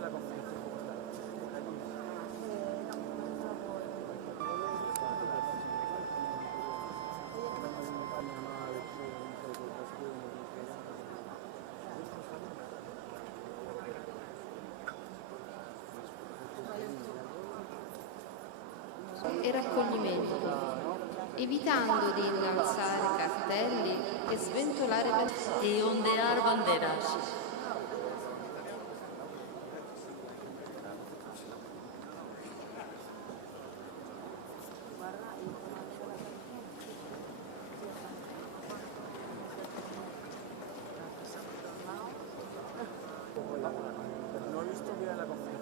la conferencia como tal. E raccoglimento, evitando di innalzare cartelli e sventolare bandierine e ondear banderas. No he visto que era la conferencia.